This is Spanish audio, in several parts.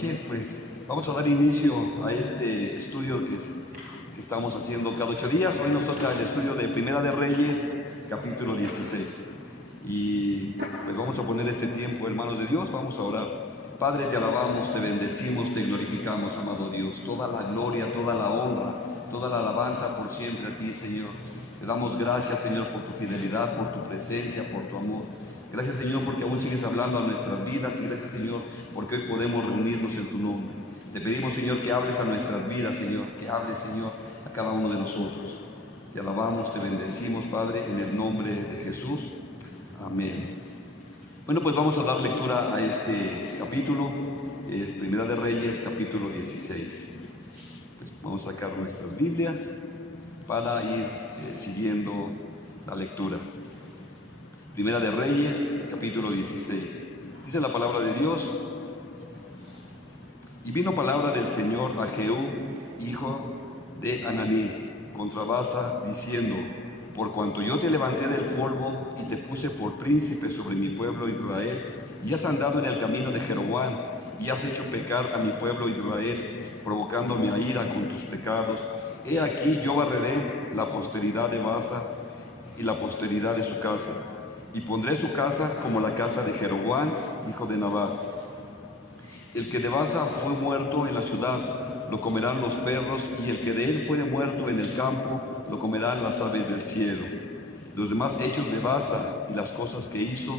noches. Pues vamos a dar inicio a este estudio que estamos haciendo cada 8 días. Hoy nos toca el estudio de Primera de Reyes, capítulo 16. Y pues vamos a poner este tiempo en manos de Dios, vamos a orar. Padre, te alabamos, te bendecimos, te glorificamos, amado Dios. Toda la gloria, toda la honra, toda la alabanza por siempre a ti, Señor. Te damos gracias, Señor, por tu fidelidad, por tu presencia, por tu amor. Gracias, Señor, porque aún sigues hablando a nuestras vidas, y gracias, Señor, porque hoy podemos reunirnos en tu nombre. Te pedimos, Señor, que hables a nuestras vidas, Señor, que hables, Señor, a cada uno de nosotros. Te alabamos, te bendecimos, Padre, en el nombre de Jesús. Amén. Bueno, pues vamos a dar lectura a este capítulo. Es Primera de Reyes, capítulo 16. Pues vamos a sacar nuestras Biblias para ir siguiendo la lectura. Primera de Reyes, capítulo 16. Dice la palabra de Dios: y vino palabra del Señor a Jehú, hijo de Hananí, contra Baasa, diciendo: por cuanto yo te levanté del polvo y te puse por príncipe sobre mi pueblo Israel, y has andado en el camino de Jeroboam, y has hecho pecar a mi pueblo Israel, provocándome a ira con tus pecados, he aquí yo barreré la posteridad de Baasa y la posteridad de su casa, y pondré su casa como la casa de Jeroboam, hijo de Nabat. El que de Baasa fue muerto en la ciudad, lo comerán los perros, y el que de él fuere muerto en el campo, lo comerán las aves del cielo. Los demás hechos de Baasa y las cosas que hizo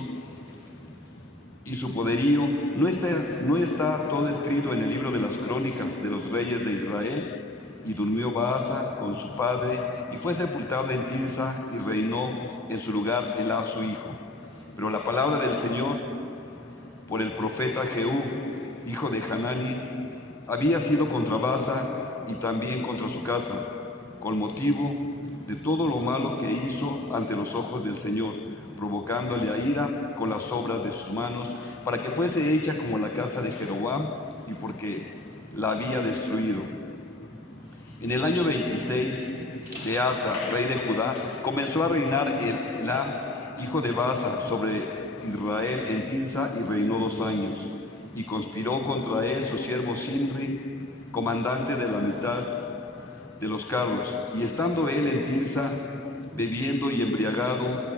y su poderío, ¿no está todo escrito en el libro de las crónicas de los reyes de Israel? Y durmió Baasa con su padre, y fue sepultado en Tirsa, y reinó en su lugar Elá su hijo. Pero la palabra del Señor por el profeta Jehú, hijo de Hanani, había sido contra Baasa y también contra su casa, con motivo de todo lo malo que hizo ante los ojos del Señor, provocándole a ira con las obras de sus manos, para que fuese hecha como la casa de Jeroboam, y porque la había destruido. En el año 26 de Asa, rey de Judá, comenzó a reinar Elá, hijo de Baasa, sobre Israel en Tirsa, y reinó 2 años. Y conspiró contra él su siervo Simri, comandante de la mitad de los carros, y estando él en Tirsa, bebiendo y embriagado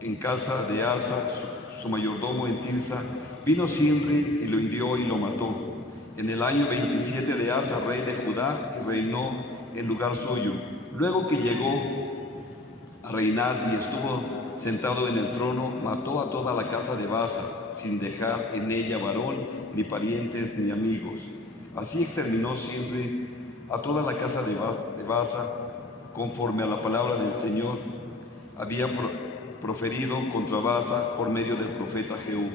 en casa de Asa, su mayordomo en Tirsa, vino Simri y lo hirió y lo mató. En el año 27 de Asa, rey de Judá, y reinó en lugar suyo. Luego que llegó a reinar y estuvo sentado en el trono, mató a toda la casa de Baasa, sin dejar en ella varón, ni parientes, ni amigos. Así exterminó Simri a toda la casa de Baasa, conforme a la palabra del Señor había proferido contra Baasa por medio del profeta Jehú.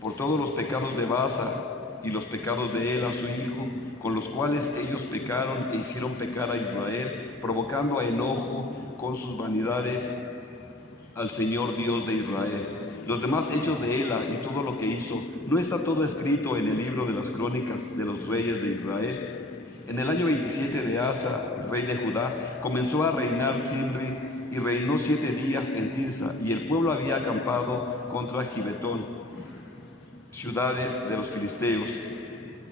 Por todos los pecados de Baasa y los pecados de Ela su hijo, con los cuales ellos pecaron e hicieron pecar a Israel, provocando a enojo con sus vanidades al Señor Dios de Israel. Los demás hechos de Ela y todo lo que hizo, ¿no está todo escrito en el libro de las crónicas de los reyes de Israel? En el año 27 de Asa, rey de Judá, comenzó a reinar Simri, y reinó 7 días en Tirsa, y el pueblo había acampado contra Gibetón, ciudades de los filisteos.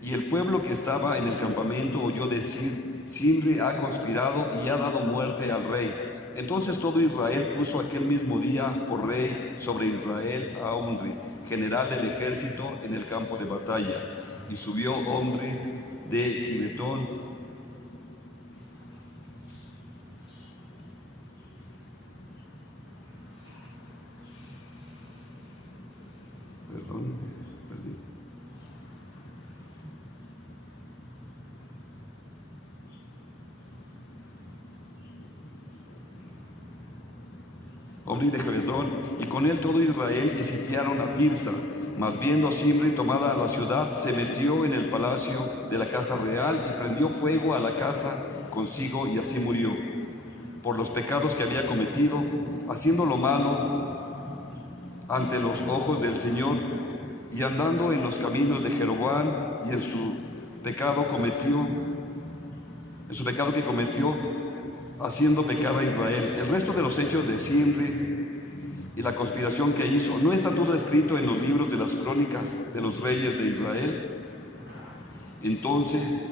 Y el pueblo que estaba en el campamento oyó decir: Simri ha conspirado y ha dado muerte al rey. Entonces todo Israel puso aquel mismo día por rey sobre Israel a Omri, general del ejército, en el campo de batalla. Y subió Omri de Gibetón, Omri de Gibetón, y con él todo Israel, y sitiaron a Tirsa. Mas viendo a Simri tomada la ciudad, se metió en el palacio de la casa real y prendió fuego a la casa consigo, y así murió, por los pecados que había cometido, haciendo lo malo ante los ojos del Señor, y andando en los caminos de Jeroboam, y en su pecado que cometió, haciendo pecar a Israel. El resto de los hechos de Simri y la conspiración que hizo, ¿no está todo escrito en los libros de las crónicas de los reyes de Israel? Entonces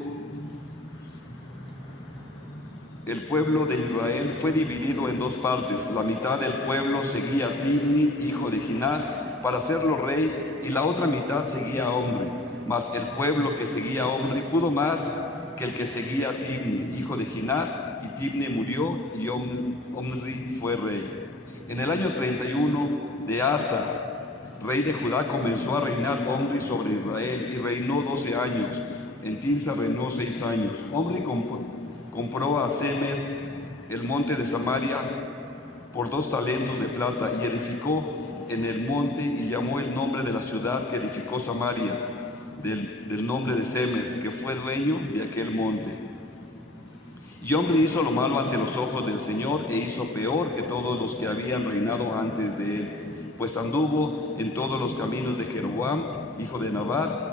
el pueblo de Israel fue dividido en dos partes. La mitad del pueblo seguía a Tibni, hijo de Ginat, para hacerlo rey, y la otra mitad seguía a Omri. Mas el pueblo que seguía a Omri pudo más que el que seguía a Tibni, hijo de Ginat, y Tibni murió y Omri fue rey. En el año 31 de Asa, rey de Judá, comenzó a reinar Omri sobre Israel y reinó 12 años. En Tirsa reinó 6 años. Omri compró a Semer el monte de Samaria por 2 talentos de plata y edificó en el monte y llamó el nombre de la ciudad que edificó Samaria del nombre de Semer, que fue dueño de aquel monte. Y Omri hizo lo malo ante los ojos del Señor e hizo peor que todos los que habían reinado antes de él, pues anduvo en todos los caminos de Jeroboam, hijo de Nabat,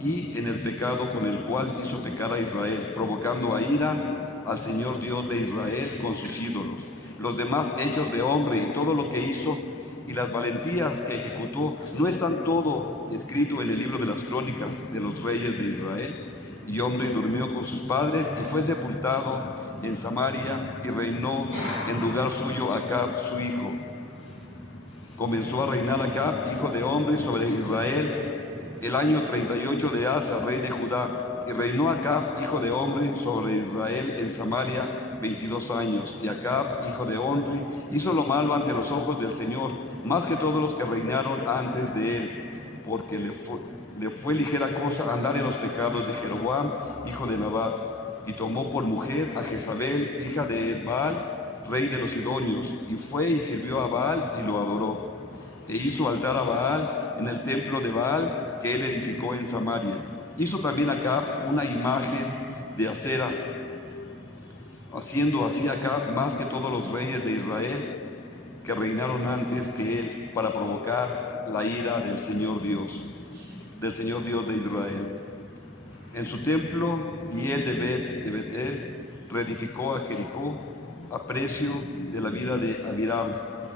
y en el pecado con el cual hizo pecar a Israel, provocando a ira al Señor Dios de Israel con sus ídolos. Los demás hechos de Omri y todo lo que hizo y las valentías que ejecutó, ¿no están todo escrito en el libro de las crónicas de los reyes de Israel? Y Omri durmió con sus padres y fue sepultado en Samaria y reinó en lugar suyo Acab, su hijo. Comenzó a reinar Acab, hijo de Omri, sobre Israel el año 38 de Asa, rey de Judá, y reinó Acab, hijo de Omri, sobre Israel en Samaria 22 años. Y Acab, hijo de Omri, hizo lo malo ante los ojos del Señor, más que todos los que reinaron antes de él, porque le fue ligera cosa andar en los pecados de Jeroboam, hijo de Nabat, y tomó por mujer a Jezabel, hija de Baal, rey de los Sidonios, y fue y sirvió a Baal y lo adoró. E hizo altar a Baal en el templo de Baal que él edificó en Samaria. Hizo también Acab una imagen de acera, haciendo así Acab más que todos los reyes de Israel que reinaron antes que él, para provocar la ira del Señor Dios de Israel. En su templo y él de Betel reedificó a Jericó a precio de la vida de Abiram,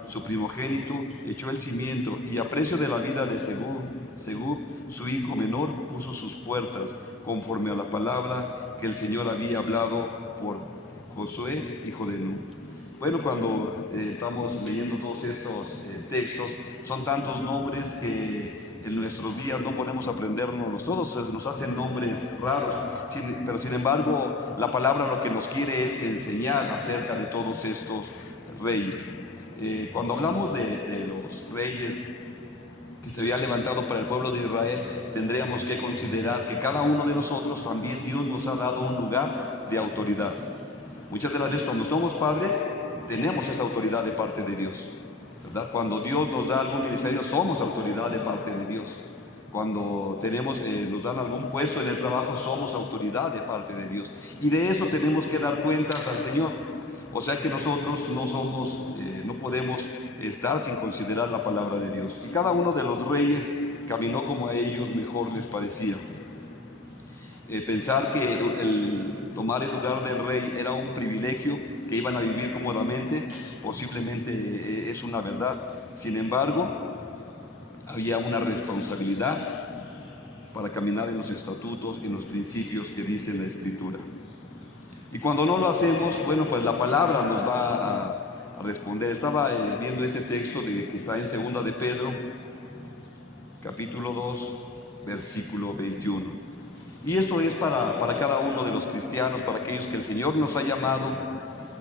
su primogénito, echó el cimiento, y a precio de la vida de Segub, su hijo menor, puso sus puertas, conforme a la palabra que el Señor había hablado por Josué, hijo de Nun. Bueno, cuando estamos leyendo todos estos textos, son tantos nombres que en nuestros días no podemos aprendernos, todos nos hacen nombres raros, pero sin embargo la palabra lo que nos quiere es enseñar acerca de todos estos reyes. Cuando hablamos de los reyes que se había levantado para el pueblo de Israel, tendríamos que considerar que cada uno de nosotros también Dios nos ha dado un lugar de autoridad. Muchas de las veces cuando somos padres tenemos esa autoridad de parte de Dios, ¿verdad? Cuando Dios nos da algún ministerio somos autoridad de parte de Dios. Cuando nos dan algún puesto en el trabajo somos autoridad de parte de Dios, y de eso tenemos que dar cuentas al Señor. O sea que nosotros no podemos estar sin considerar la palabra de Dios. Y cada uno de los reyes caminó como a ellos mejor les parecía. Pensar que el tomar el lugar del rey era un privilegio, que iban a vivir cómodamente, posiblemente es una verdad. Sin embargo, había una responsabilidad para caminar en los estatutos y en los principios que dice la Escritura. Y cuando no lo hacemos, bueno, pues la palabra nos va a responder. Estaba viendo ese texto que está en 2 de Pedro, capítulo 2, versículo 21. Y esto es para cada uno de los cristianos, para aquellos que el Señor nos ha llamado,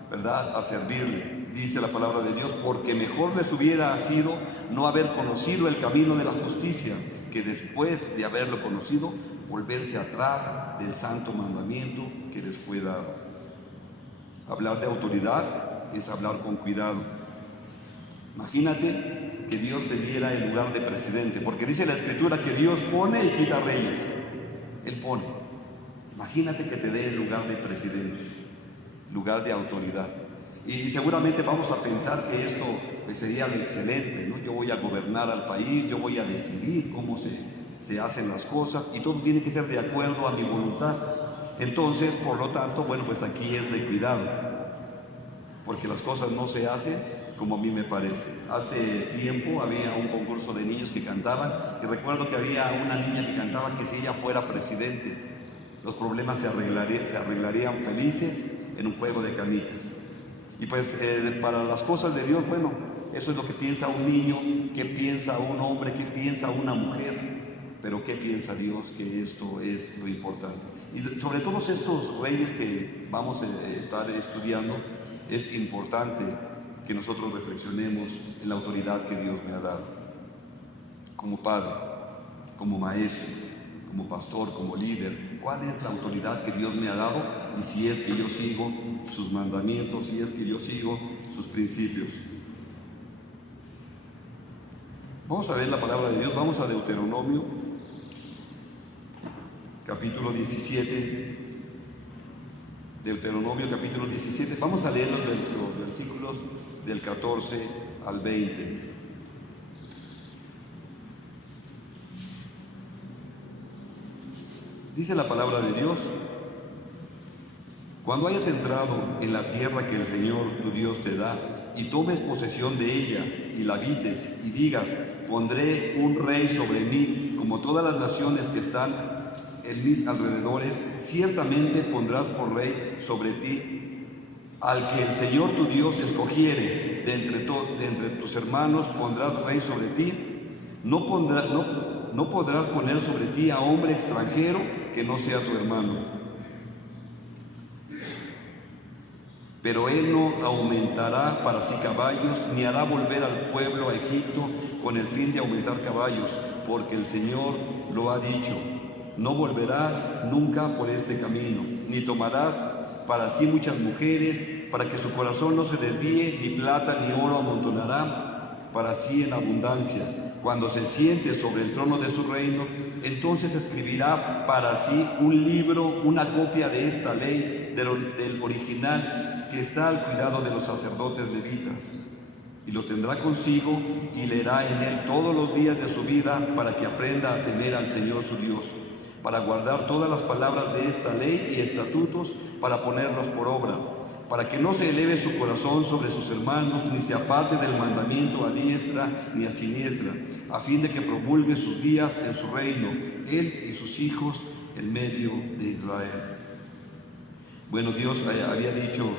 ¿verdad?, a servirle. Dice la palabra de Dios: porque mejor les hubiera sido no haber conocido el camino de la justicia, que después de haberlo conocido, volverse atrás del santo mandamiento que les fue dado. Hablar de autoridad es hablar con cuidado. Imagínate que Dios te diera el lugar de presidente, porque dice la Escritura que Dios pone y quita reyes. Él pone. Imagínate que te dé el lugar de presidente, lugar de autoridad. Y seguramente vamos a pensar que esto pues sería lo excelente, ¿no? Yo voy a gobernar al país, yo voy a decidir cómo se hacen las cosas, y todo tiene que ser de acuerdo a mi voluntad. Entonces, por lo tanto, bueno, pues aquí es de cuidado, porque las cosas no se hacen como a mí me parece. Hace tiempo había un concurso de niños que cantaban, y recuerdo que había una niña que cantaba que si ella fuera presidente, los problemas se arreglarían felices en un juego de canicas. Y pues para las cosas de Dios, bueno, eso es lo que piensa un niño, qué piensa un hombre, qué piensa una mujer, pero qué piensa Dios, que esto es lo importante. Y sobre todos estos reyes que vamos a estar estudiando, es importante que nosotros reflexionemos en la autoridad que Dios me ha dado, como padre, como maestro, como pastor, como líder. ¿Cuál es la autoridad que Dios me ha dado? Y si es que yo sigo sus mandamientos, si es que yo sigo sus principios. Vamos a ver la palabra de Dios, vamos a Deuteronomio, capítulo 17. Deuteronomio, capítulo 17. Vamos a leer los versículos del 14 al 20. Dice la palabra de Dios: cuando hayas entrado en la tierra que el Señor tu Dios te da, y tomes posesión de ella, y la habites, y digas: pondré un rey sobre mí, como todas las naciones que están en mis alrededores, ciertamente pondrás por rey sobre ti al que el Señor tu Dios escogiere de entre tus hermanos, pondrás rey sobre ti. No podrás poner sobre ti a hombre extranjero que no sea tu hermano. Pero él no aumentará para sí caballos, ni hará volver al pueblo a Egipto con el fin de aumentar caballos, porque el Señor lo ha dicho: no volverás nunca por este camino, ni tomarás para sí muchas mujeres, para que su corazón no se desvíe, ni plata ni oro amontonará para sí en abundancia. Cuando se siente sobre el trono de su reino, entonces escribirá para sí un libro, una copia de esta ley, del original, que está al cuidado de los sacerdotes levitas, y lo tendrá consigo y leerá en él todos los días de su vida, para que aprenda a temer al Señor su Dios, para guardar todas las palabras de esta ley y estatutos, para ponerlos por obra, para que no se eleve su corazón sobre sus hermanos, ni se aparte del mandamiento a diestra ni a siniestra, a fin de que promulgue sus días en su reino, él y sus hijos en medio de Israel. Bueno, Dios había dicho: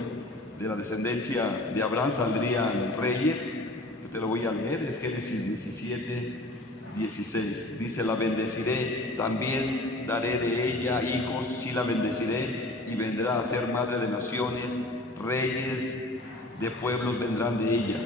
de la descendencia de Abraham saldrían reyes. Yo te lo voy a leer, es Génesis 17, 16. Dice: la bendeciré, también daré de ella hijos, sí la bendeciré, y vendrá a ser madre de naciones, reyes de pueblos vendrán de ella.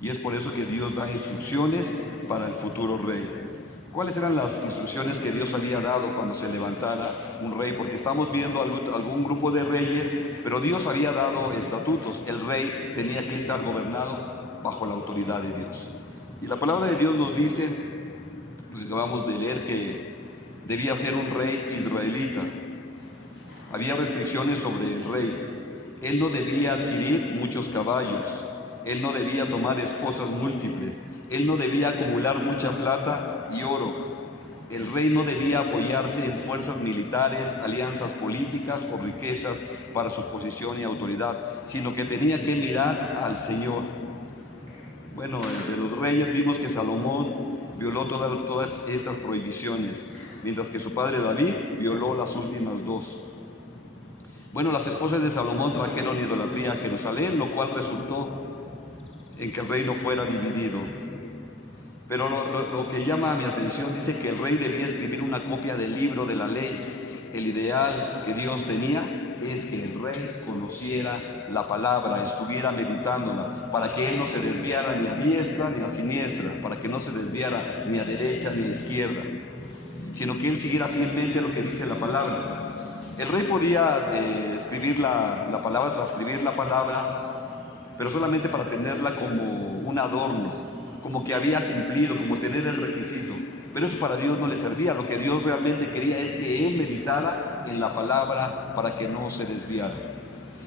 Y es por eso que Dios da instrucciones para el futuro rey. ¿Cuáles eran las instrucciones que Dios había dado cuando se levantara un rey? Porque estamos viendo algún grupo de reyes, pero Dios había dado estatutos. El rey tenía que estar gobernado bajo la autoridad de Dios. Y la palabra de Dios nos dice, lo que acabamos de leer, que debía ser un rey israelita. Había restricciones sobre el rey. Él no debía adquirir muchos caballos. Él no debía tomar esposas múltiples. Él no debía acumular mucha plata y oro. El rey no debía apoyarse en fuerzas militares, alianzas políticas o riquezas para su posición y autoridad, sino que tenía que mirar al Señor. Bueno, de los reyes vimos que Salomón violó todas estas prohibiciones, mientras que su padre David violó las últimas dos. Bueno, las esposas de Salomón trajeron idolatría a Jerusalén, lo cual resultó en que el reino fuera dividido. Pero lo que llama mi atención, dice que el rey debía escribir una copia del libro de la ley. El ideal que Dios tenía es que el rey conociera la palabra, estuviera meditándola, para que él no se desviara ni a diestra ni a siniestra, para que no se desviara ni a derecha ni a izquierda, sino que él siguiera fielmente lo que dice la palabra. El rey podía escribir la palabra, transcribir la palabra, pero solamente para tenerla como un adorno, como que había cumplido, como tener el requisito. Pero eso para Dios no le servía. Lo que Dios realmente quería es que él meditara en la palabra para que no se desviara.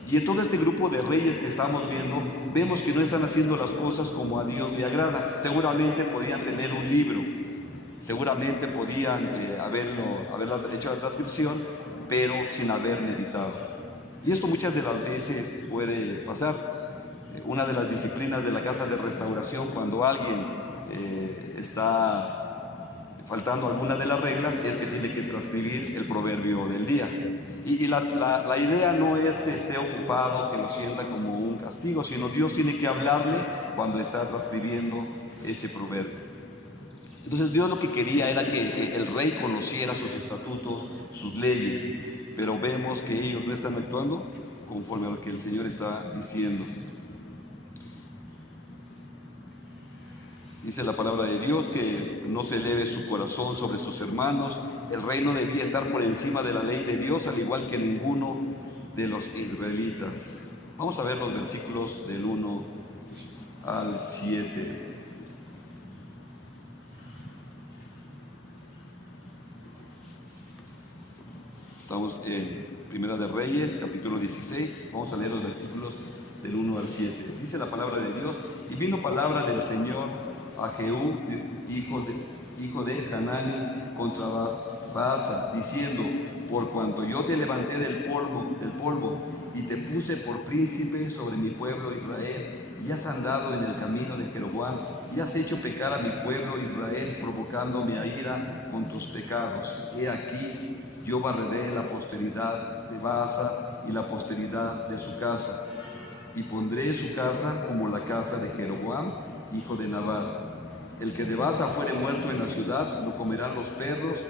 Y en todo este grupo de reyes que estamos viendo, vemos que no están haciendo las cosas como a Dios le agrada. Seguramente podían tener un libro, seguramente podían haberla hecho la transcripción, pero sin haber meditado. Y esto muchas de las veces puede pasar. Una de las disciplinas de la casa de restauración, cuando alguien está faltando alguna de las reglas, es que tiene que transcribir el proverbio del día. Y la idea no es que esté ocupado, que lo sienta como un castigo, sino Dios tiene que hablarle cuando está transcribiendo ese proverbio. Entonces Dios lo que quería era que el rey conociera sus estatutos, sus leyes, pero vemos que ellos no están actuando conforme a lo que el Señor está diciendo. Dice la palabra de Dios que no se eleve su corazón sobre sus hermanos. El rey no debía estar por encima de la ley de Dios, al igual que ninguno de los israelitas. Vamos a ver los versículos del 1 al 7. Estamos en Primera de Reyes, capítulo 16. Vamos a leer los versículos del 1 al 7. Dice la palabra de Dios: y vino palabra del Señor a Jehú, hijo de Hanani, contra Baasa, diciendo: por cuanto yo te levanté del polvo y te puse por príncipe sobre mi pueblo Israel, y has andado en el camino de Jeroboam, y has hecho pecar a mi pueblo Israel, provocándome a ira con tus pecados. He aquí, yo barreré la posteridad de Baasa y la posteridad de su casa, y pondré su casa como la casa de Jeroboam, hijo de Nabat. El que de Baasa fuere muerto en la ciudad, lo comerán los perros,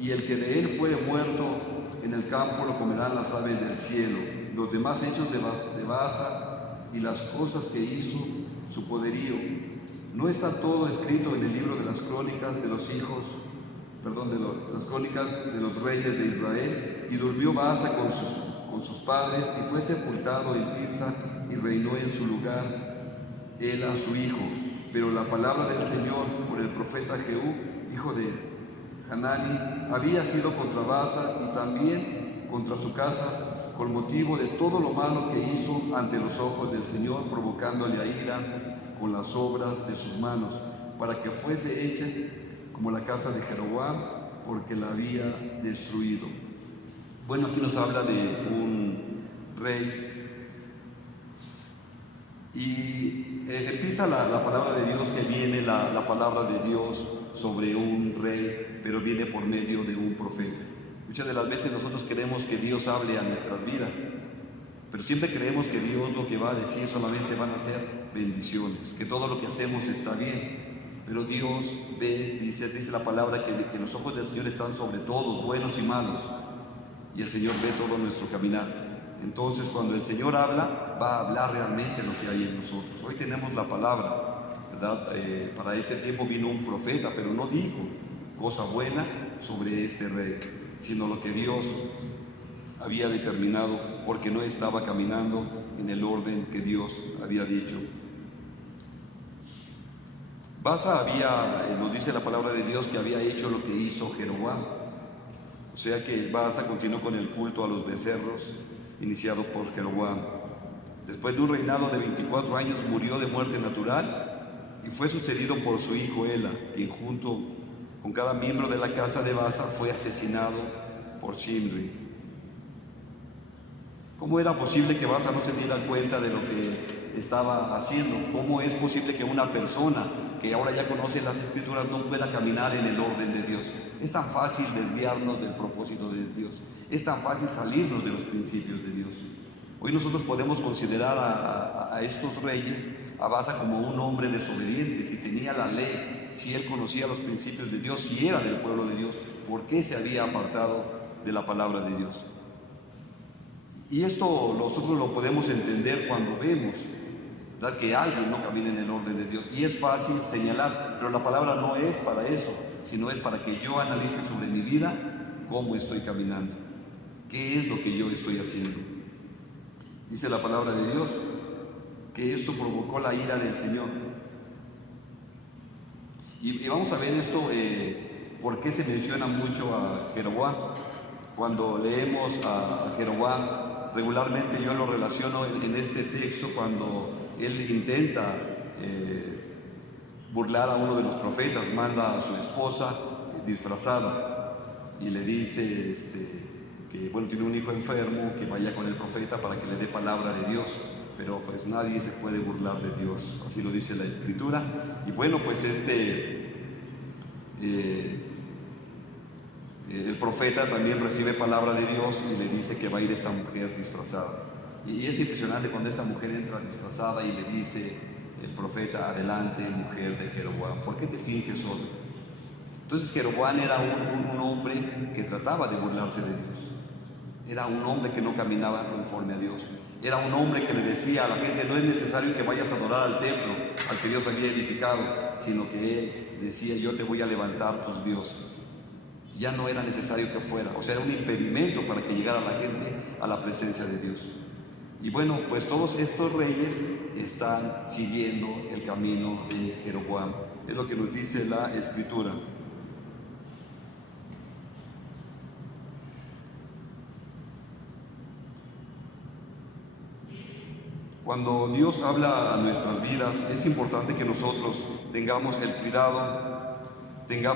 y el que de él fuere muerto en el campo, lo comerán las aves del cielo. Los demás hechos de Baasa y las cosas que hizo, su poderío, ¿no está todo escrito en el libro de las crónicas de los las crónicas de los reyes de Israel? Y durmió Baasa con sus padres, y fue sepultado en Tirsa, y reinó en su lugar él a su hijo. Pero la palabra del Señor por el profeta Jehú, hijo de Hanani, había sido contra Baasa y también contra su casa, con motivo de todo lo malo que hizo ante los ojos del Señor, provocándole a ira con las obras de sus manos, para que fuese hecha como la casa de Jeroboam, porque la había destruido. Bueno, aquí nos habla de un rey. Y empieza la palabra de Dios, que viene la palabra de Dios sobre un rey, pero viene por medio de un profeta. Muchas de las veces nosotros queremos que Dios hable a nuestras vidas, pero siempre creemos que Dios lo que va a decir solamente van a ser bendiciones, que todo lo que hacemos está bien. Pero Dios ve, dice la palabra, que los ojos del Señor están sobre todos, buenos y malos, y el Señor ve todo nuestro caminar. Entonces, cuando el Señor habla, va a hablar realmente lo que hay en nosotros. Hoy tenemos la palabra, ¿verdad? Para este tiempo vino un profeta, pero no dijo cosa buena sobre este rey, sino lo que Dios había determinado, porque no estaba caminando en el orden que Dios había dicho. Baasa nos dice la palabra de Dios, que había hecho lo que hizo Jeroboam. O sea que Baasa continuó con el culto a los becerros, iniciado por Jeroboam. Después de un reinado de 24 años murió de muerte natural y fue sucedido por su hijo Ela, quien junto con cada miembro de la casa de Baasa fue asesinado por Shimri. ¿Cómo era posible que Baasa no se diera cuenta de lo que estaba haciendo? ¿Cómo es posible que una persona que ahora ya conoce las Escrituras no pueda caminar en el orden de Dios? Es tan fácil desviarnos del propósito de Dios, es tan fácil salirnos de los principios de Dios. Hoy nosotros podemos considerar a estos reyes, a Baasa, como un hombre desobediente. Si tenía la ley, si él conocía los principios de Dios, si era del pueblo de Dios, ¿por qué se había apartado de la palabra de Dios? Y esto nosotros lo podemos entender cuando vemos, ¿verdad?, que alguien no camina en el orden de Dios. Y es fácil señalar, pero la palabra no es para eso, sino es para que yo analice sobre mi vida cómo estoy caminando, qué es lo que yo estoy haciendo. Dice la palabra de Dios que esto provocó la ira del Señor. Y vamos a ver esto, por qué se menciona mucho a Jeroboam. Cuando leemos a Jeroboam, regularmente yo lo relaciono en este texto cuando él intenta burlar a uno de los profetas, manda a su esposa disfrazada y le dice que tiene un hijo enfermo, que vaya con el profeta para que le dé palabra de Dios, pero pues nadie se puede burlar de Dios, así lo dice la Escritura. Y bueno, pues el profeta también recibe palabra de Dios y le dice que va a ir esta mujer disfrazada. Y es impresionante cuando esta mujer entra disfrazada y le dice el profeta: adelante, mujer de Jeroboam, ¿por qué te finges otro? Entonces Jeroboam era un hombre que trataba de burlarse de Dios. Era un hombre que no caminaba conforme a Dios. Era un hombre que le decía a la gente: no es necesario que vayas a adorar al templo al que Dios había edificado, sino que él decía: yo te voy a levantar tus dioses. Ya no era necesario que fuera, o sea, era un impedimento para que llegara la gente a la presencia de Dios. Y bueno, pues todos estos reyes están siguiendo el camino de Jeroboam. Es lo que nos dice la Escritura. Cuando Dios habla a nuestras vidas, es importante que nosotros tengamos el cuidado,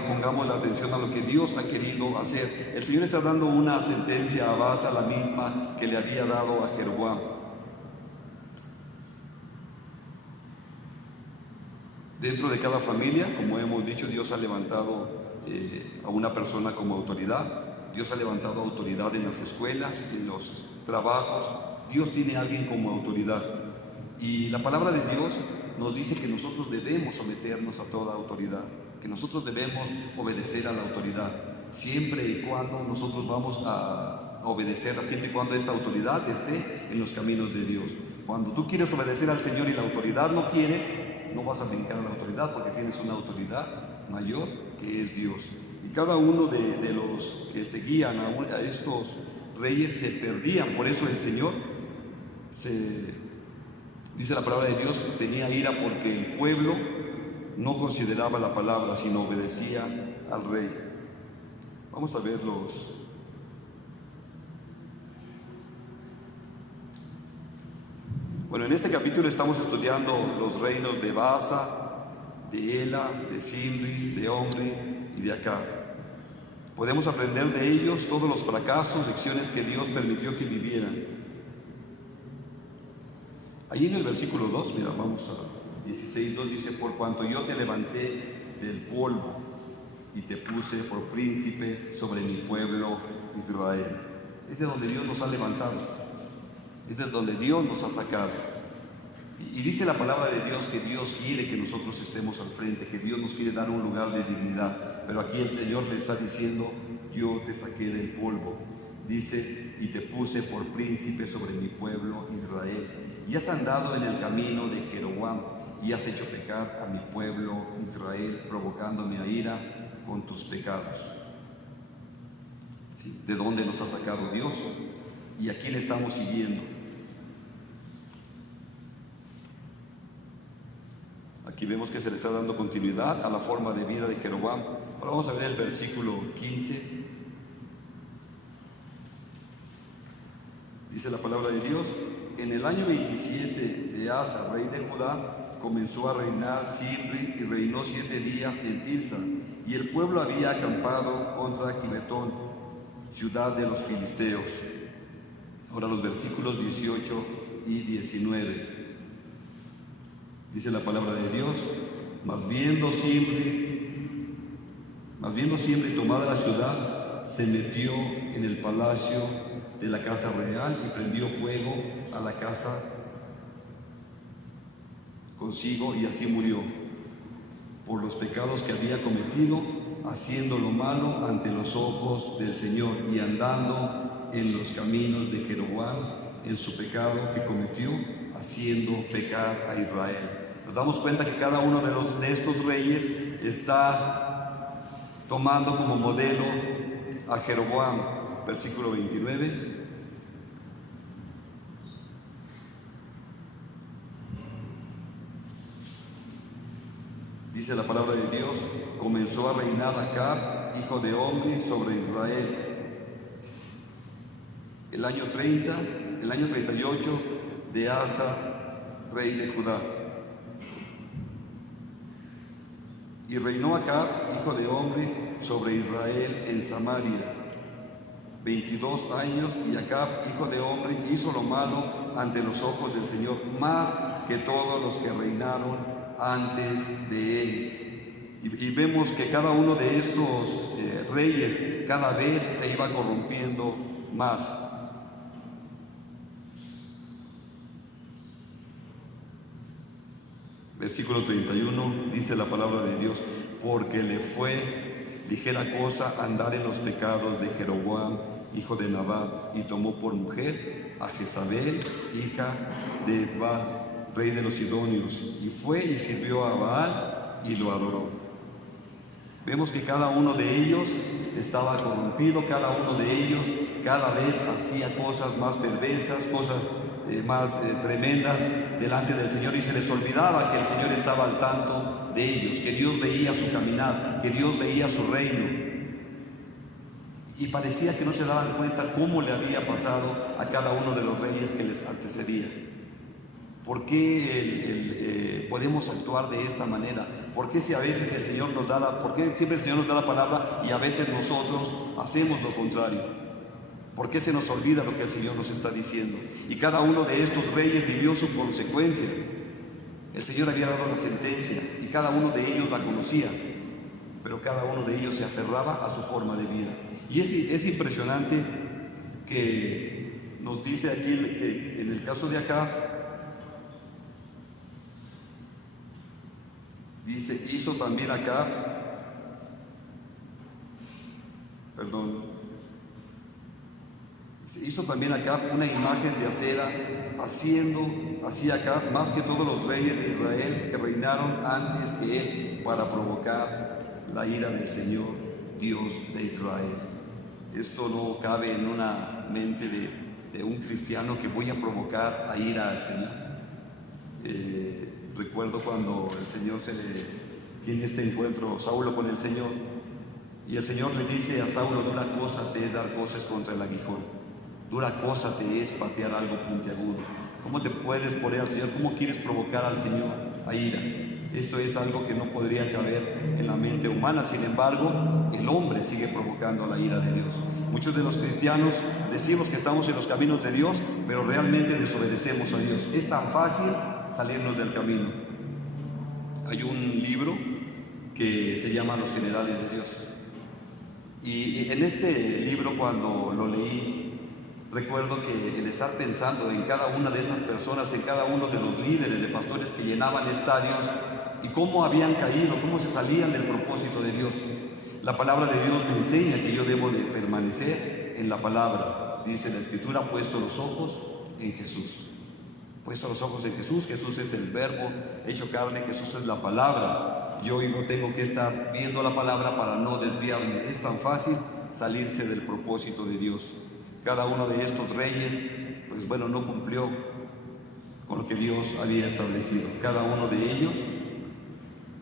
pongamos la atención a lo que Dios ha querido hacer. El Señor está dando una sentencia a Baasa, la misma que le había dado a Jeroboam. Dentro de cada familia, como hemos dicho, Dios ha levantado a una persona como autoridad. Dios ha levantado autoridad en las escuelas, en los trabajos. Dios tiene a alguien como autoridad. Y la palabra de Dios nos dice que nosotros debemos someternos a toda autoridad, que nosotros debemos obedecer a la autoridad, siempre y cuando nosotros vamos a obedecerla, siempre y cuando esta autoridad esté en los caminos de Dios. Cuando tú quieres obedecer al Señor y la autoridad no quiere, no vas a brincar a la autoridad, porque tienes una autoridad mayor que es Dios. Y cada uno de los que seguían a estos reyes se perdían. Por eso el Señor, dice la palabra de Dios, tenía ira porque el pueblo no consideraba la palabra, sino obedecía al rey. Vamos a verlos. Bueno, en este capítulo estamos estudiando los reinos de Baasa, de Ela, de Zimri, de Omri y de Acab. Podemos aprender de ellos todos los fracasos, lecciones que Dios permitió que vivieran. Allí en el versículo 2, mira, vamos a 16:2, dice: por cuanto yo te levanté del polvo y te puse por príncipe sobre mi pueblo Israel. Este es donde Dios nos ha levantado. Este es donde Dios nos ha sacado. Y dice la palabra de Dios que Dios quiere que nosotros estemos al frente, que Dios nos quiere dar un lugar de dignidad. Pero aquí el Señor le está diciendo: yo te saqué del polvo. Dice: y te puse por príncipe sobre mi pueblo Israel. Y has andado en el camino de Jeroboam y has hecho pecar a mi pueblo Israel, provocándome a ira con tus pecados. ¿Sí? ¿De dónde nos ha sacado Dios? ¿Y a quién estamos siguiendo? Aquí vemos que se le está dando continuidad a la forma de vida de Jeroboam. Ahora vamos a ver el versículo 15. Dice la palabra de Dios: en el año 27 de Asa, rey de Judá, comenzó a reinar Zimri y reinó 7 días en Tirsa. Y el pueblo había acampado contra Gibetón, ciudad de los filisteos. Ahora los versículos 18 y 19. Dice la palabra de Dios: mas viendo Zimri tomada la ciudad, se metió en el palacio de la casa real y prendió fuego a la casa consigo, y así murió por los pecados que había cometido, haciendo lo malo ante los ojos del Señor y andando en los caminos de Jeroboam, en su pecado que cometió, haciendo pecar a Israel. Nos damos cuenta que cada uno de estos reyes está tomando como modelo a Jeroboam. Versículo 29. Dice la palabra de Dios: comenzó a reinar Acab, hijo de Omri, sobre Israel. El año 38 de Asa, rey de Judá. Y reinó Acab, hijo de Omri, sobre Israel en Samaria 22 años, y Acab, hijo de Omri, hizo lo malo ante los ojos del Señor, más que todos los que reinaron antes de él. Y vemos que cada uno de estos reyes cada vez se iba corrompiendo más. Versículo 31 dice la palabra de Dios: porque le fue ligera cosa andar en los pecados de Jeroboam, hijo de Nabat, y tomó por mujer a Jezabel, hija de Edbal, rey de los Sidonios, y fue y sirvió a Baal y lo adoró. Vemos que cada uno de ellos estaba corrompido, cada uno de ellos cada vez hacía cosas más perversas, cosas más tremendas delante del Señor, y se les olvidaba que el Señor estaba al tanto de ellos, que Dios veía su caminar, que Dios veía su reino, y parecía que no se daban cuenta cómo le había pasado a cada uno de los reyes que les antecedía. ¿Por qué podemos actuar de esta manera? ¿Por qué si a veces el Señor nos da por qué siempre el Señor nos da la palabra y a veces nosotros hacemos lo contrario? ¿Por qué se nos olvida lo que el Señor nos está diciendo? Y cada uno de estos reyes vivió su consecuencia. El Señor había dado la sentencia y cada uno de ellos la conocía, pero cada uno de ellos se aferraba a su forma de vida. Y es impresionante que nos dice aquí que en el caso de acá, dice, hizo también acá una imagen de acera, hacía acá más que todos los reyes de Israel que reinaron antes que él, para provocar la ira del Señor, Dios de Israel. Esto no cabe en una mente de un cristiano, que voy a provocar a ira al Señor. Recuerdo cuando el Señor tiene este encuentro, Saulo con el Señor, y el Señor le dice a Saulo: dura cosa te es dar cosas contra el aguijón, dura cosa te es patear algo puntiagudo. ¿Cómo te puedes poner al Señor? ¿Cómo quieres provocar al Señor a ira? Esto es algo que no podría caber en la mente humana. Sin embargo, el hombre sigue provocando la ira de Dios. Muchos de los cristianos decimos que estamos en los caminos de Dios, pero realmente desobedecemos a Dios. Es tan fácil salirnos del camino. Hay un libro que se llama Los Generales de Dios, y en este libro, cuando lo leí, recuerdo que el estar pensando en cada una de esas personas, en cada uno de los líderes de pastores que llenaban estadios, y cómo habían caído, cómo se salían del propósito de Dios. La palabra de Dios me enseña que yo debo de permanecer en la palabra. Dice la Escritura: puesto los ojos en Jesús. Puesto los ojos en Jesús. Jesús es el verbo hecho carne, Jesús es la palabra. Yo no tengo que estar viendo la palabra para no desviarme. Es tan fácil salirse del propósito de Dios. Cada uno de estos reyes, pues bueno, no cumplió con lo que Dios había establecido. Cada uno de ellos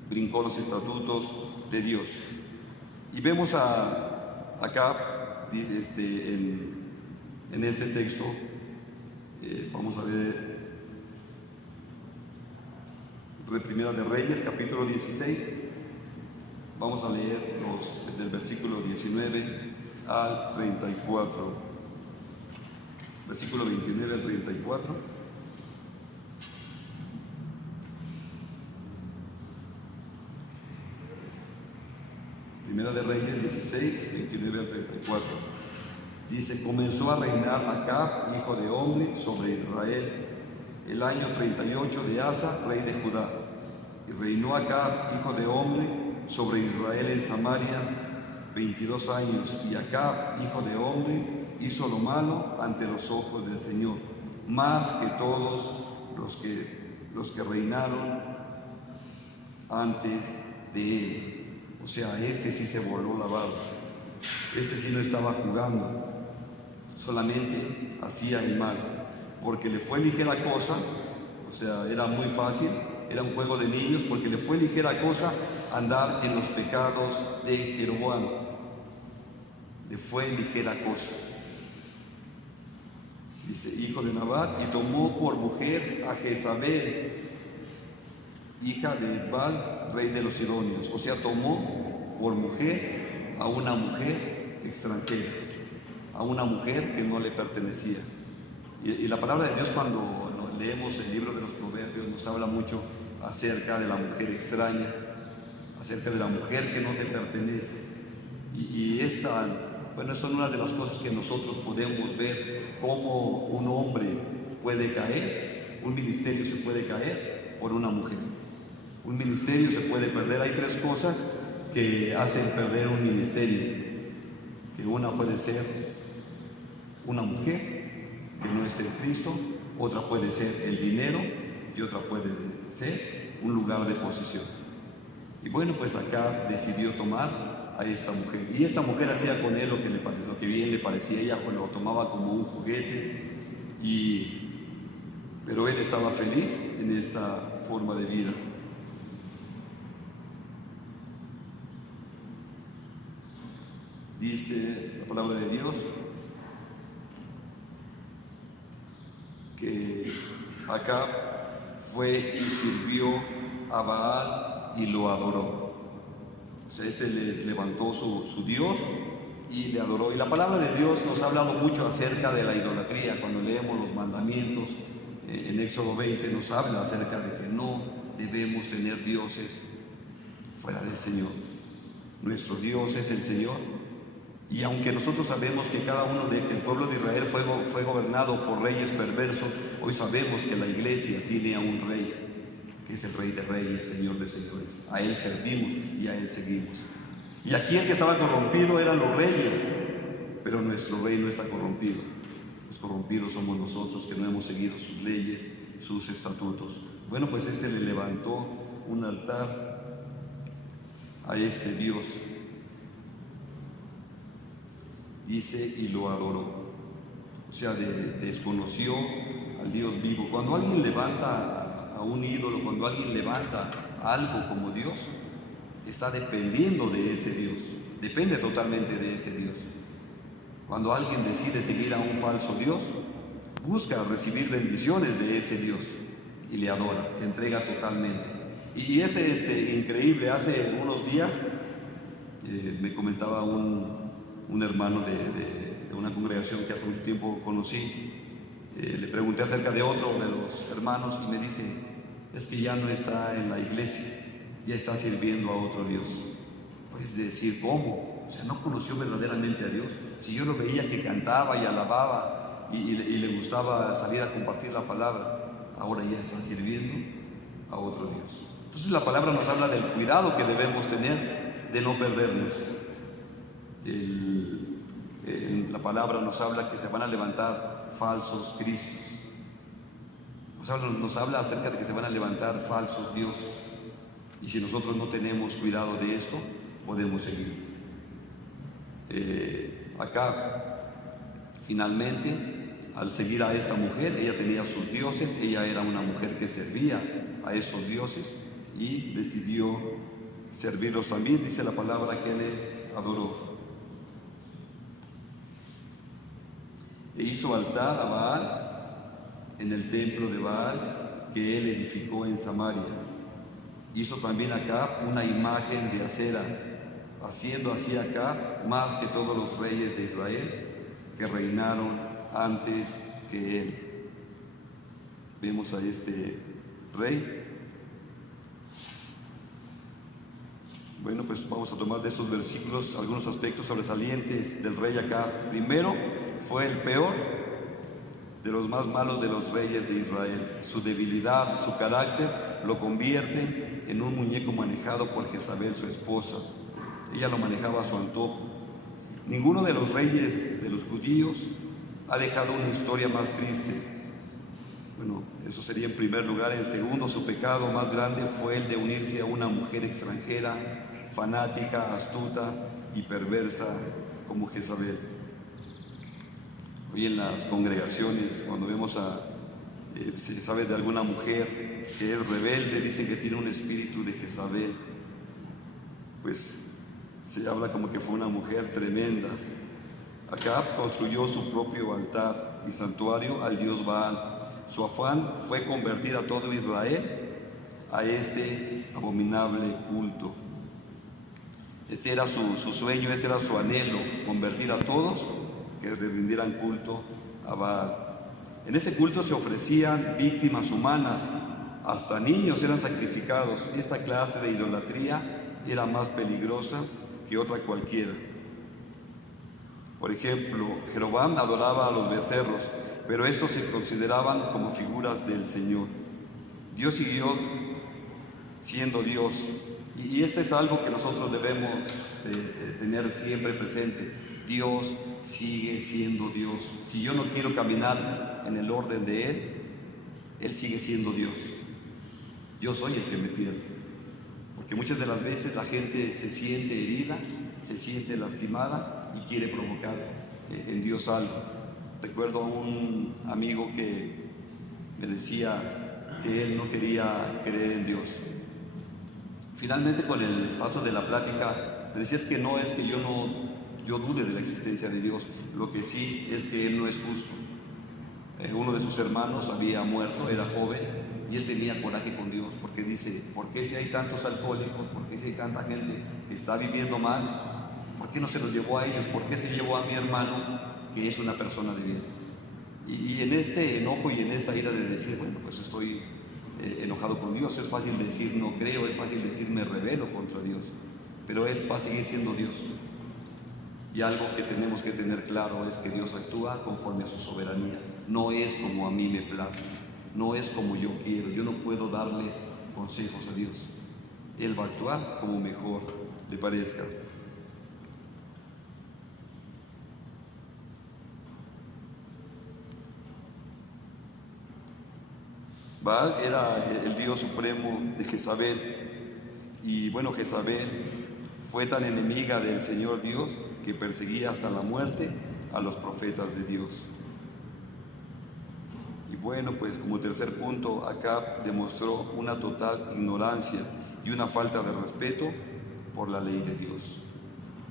brincó los estatutos de Dios. Y vemos acá, en este texto, vamos a ver, de Primera de Reyes, capítulo 16. Vamos a leer del versículo 19 al 34. Versículo 29 al 34. Primera de Reyes 16, 29 al 34. Dice: comenzó a reinar Acab, hijo de Omri, sobre Israel el año 38 de Asa, rey de Judá. Y reinó Acab, hijo de Omri, sobre Israel en Samaria 22 años. Y Acab, hijo de Omri, hizo lo malo ante los ojos del Señor, más que todos los que reinaron antes de él. O sea, este sí se voló la barba. Este sí no estaba jugando, solamente hacía el mal. Porque le fue ligera cosa, o sea, era muy fácil, era un juego de niños, porque le fue ligera cosa andar en los pecados de Jeroboam. Le fue ligera cosa. Dice: hijo de Nabat, y tomó por mujer a Jezabel, hija de Edbal, rey de los Sidonios. O sea, tomó por mujer a una mujer extranjera, a una mujer que no le pertenecía. Y la palabra de Dios, cuando leemos el libro de los Proverbios, nos habla mucho acerca de la mujer extraña, acerca de la mujer que no te pertenece. Y bueno, son una de las cosas que nosotros podemos ver, cómo un hombre puede caer, un ministerio se puede caer por una mujer. Un ministerio se puede perder. Hay tres cosas que hacen perder un ministerio, que una puede ser una mujer que no esté en Cristo, otra puede ser el dinero y otra puede ser un lugar de posición. Y bueno, pues acá decidió tomar a esta mujer, y esta mujer hacía con él lo que bien le parecía. Ella pues lo tomaba como un juguete, pero él estaba feliz en esta forma de vida. Dice la palabra de Dios que Acab fue y sirvió a Baal y lo adoró. O sea, le levantó su Dios y le adoró. Y la palabra de Dios nos ha hablado mucho acerca de la idolatría. Cuando leemos los mandamientos en Éxodo 20 nos habla acerca de que no debemos tener dioses fuera del Señor. Nuestro Dios es el Señor. Y aunque nosotros sabemos que el pueblo de Israel fue gobernado por reyes perversos, hoy sabemos que la iglesia tiene a un rey, que es el Rey de Reyes, Señor de Señores. A Él servimos y a Él seguimos. Y aquí el que estaba corrompido eran los reyes, pero nuestro rey no está corrompido. Los corrompidos somos nosotros, que no hemos seguido sus leyes, sus estatutos. Bueno, pues le levantó un altar a este Dios. Dice, y lo adoró. O sea, desconoció al Dios vivo. Cuando alguien levanta a un ídolo, cuando alguien levanta algo como Dios, está dependiendo de ese Dios, depende totalmente de ese Dios. Cuando alguien decide seguir a un falso Dios, busca recibir bendiciones de ese Dios y le adora, se entrega totalmente. Y es increíble. Hace unos días me comentaba un hermano de una congregación que hace mucho tiempo conocí. Le pregunté acerca de otro de los hermanos y me dice, es que ya no está en la iglesia, ya está sirviendo a otro Dios. Pues decir, ¿cómo? O sea, no conoció verdaderamente a Dios. Si yo lo veía que cantaba y alababa y le gustaba salir a compartir la palabra, ahora ya está sirviendo a otro Dios. Entonces la palabra nos habla del cuidado que debemos tener de no perdernos. La palabra nos habla que se van a levantar falsos cristos. Nos habla acerca de que se van a levantar falsos dioses. Y si nosotros no tenemos cuidado de esto, podemos seguir. Acá, finalmente, al seguir a esta mujer, ella tenía sus dioses, ella era una mujer que servía a esos dioses y decidió servirlos también. Dice la palabra que le adoró. E hizo altar a Baal en el templo de Baal que él edificó en Samaria. Hizo también acá una imagen de acera, haciendo así acá más que todos los reyes de Israel que reinaron antes que él. Vemos a este rey. Bueno, pues vamos a tomar de estos versículos algunos aspectos sobresalientes del rey Acab. Primero, fue el peor de los más malos de los reyes de Israel. Su debilidad, su carácter lo convierten en un muñeco manejado por Jezabel, su esposa. Ella lo manejaba a su antojo. Ninguno de los reyes de los judíos ha dejado una historia más triste. Bueno, eso sería en primer lugar. En segundo, su pecado más grande fue el de unirse a una mujer extranjera, fanática, astuta y perversa como Jezabel. Hoy en las congregaciones, cuando vemos se sabe de alguna mujer que es rebelde, dicen que tiene un espíritu de Jezabel, pues se habla como que fue una mujer tremenda. Acab construyó su propio altar y santuario al dios Baal. Su afán fue convertir a todo Israel a este abominable culto. Este era su sueño, este era su anhelo, convertir a todos que le rindieran culto a Baal. En ese culto se ofrecían víctimas humanas, hasta niños eran sacrificados. Esta clase de idolatría era más peligrosa que otra cualquiera. Por ejemplo, Jeroboam adoraba a los becerros, pero estos se consideraban como figuras del Señor. Dios siguió siendo Dios, y eso es algo que nosotros debemos tener siempre presente. Dios sigue siendo Dios. Si yo no quiero caminar en el orden de Él sigue siendo Dios. Yo soy el que me pierdo, porque muchas de las veces la gente se siente herida, se siente lastimada y quiere provocar en Dios algo. Recuerdo a un amigo que me decía que él no quería creer en Dios. Finalmente, con el paso de la plática, me decía: es que no es que yo dude de la existencia de Dios, lo que sí es que Él no es justo. Uno de sus hermanos había muerto, era joven, y él tenía coraje con Dios, porque dice: ¿por qué si hay tantos alcohólicos? ¿Por qué si hay tanta gente que está viviendo mal? ¿Por qué no se los llevó a ellos? ¿Por qué se llevó a mi hermano, que es una persona de bien? Y en este enojo y en esta ira de decir: bueno, pues estoy enojado con Dios, es fácil decir no creo, es fácil decir me rebelo contra Dios, pero Él va a seguir siendo Dios. Y algo que tenemos que tener claro es que Dios actúa conforme a su soberanía. No es como a mí me place, no es como yo quiero. Yo no puedo darle consejos a Dios. Él va a actuar como mejor le parezca. Baal era el dios supremo de Jezabel, y bueno, Jezabel fue tan enemiga del Señor Dios que perseguía hasta la muerte a los profetas de Dios. Y bueno, pues como tercer punto, Acab demostró una total ignorancia y una falta de respeto por la ley de Dios.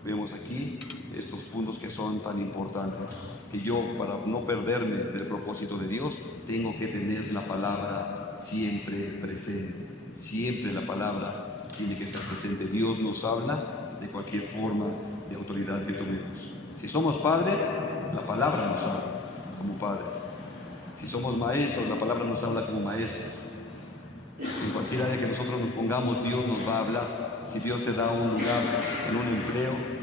Vemos aquí estos puntos que son tan importantes, que yo, para no perderme del propósito de Dios, tengo que tener la palabra siempre presente. Siempre la palabra tiene que estar presente. Dios nos habla de cualquier forma de autoridad que tomemos. Si somos padres, la palabra nos habla como padres. Si somos maestros, la palabra nos habla como maestros. En cualquier área que nosotros nos pongamos, Dios nos va a hablar. Si Dios te da un lugar en un empleo,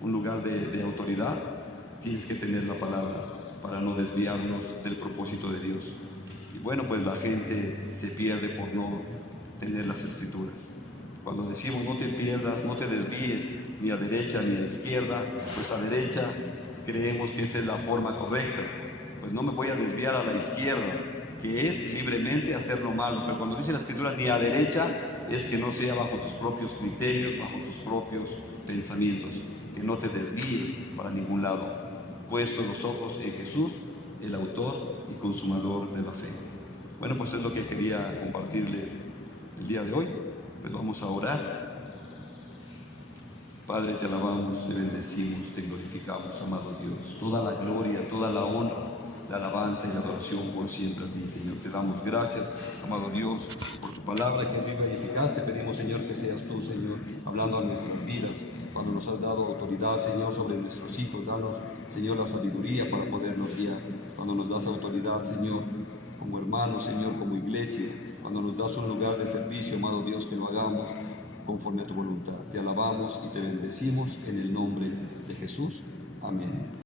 un lugar de autoridad, tienes que tener la palabra para no desviarnos del propósito de Dios. Y bueno, pues la gente se pierde por no tener las escrituras. Cuando decimos no te pierdas, no te desvíes ni a derecha ni a izquierda, pues a derecha creemos que esa es la forma correcta. Pues no me voy a desviar a la izquierda, que es libremente hacer lo malo. Pero cuando dice la escritura ni a derecha, es que no sea bajo tus propios criterios, bajo tus propios pensamientos, que no te desvíes para ningún lado, puesto los ojos en Jesús, el autor y consumador de la fe. Bueno, pues es lo que quería compartirles el día de hoy. Pues vamos a orar. Padre, te alabamos, te bendecimos, te glorificamos, amado Dios. Toda la gloria, toda la honra, la alabanza y la adoración por siempre a ti, Señor. Te damos gracias, amado Dios, por tu palabra que es viva y eficaz. Te pedimos, Señor, que seas tú, Señor, hablando a nuestras vidas. Cuando nos has dado autoridad, Señor, sobre nuestros hijos, danos, Señor, la sabiduría para poderlos guiar. Cuando nos das autoridad, Señor, como hermanos, Señor, como iglesia, cuando nos das un lugar de servicio, amado Dios, que lo hagamos conforme a tu voluntad. Te alabamos y te bendecimos en el nombre de Jesús. Amén.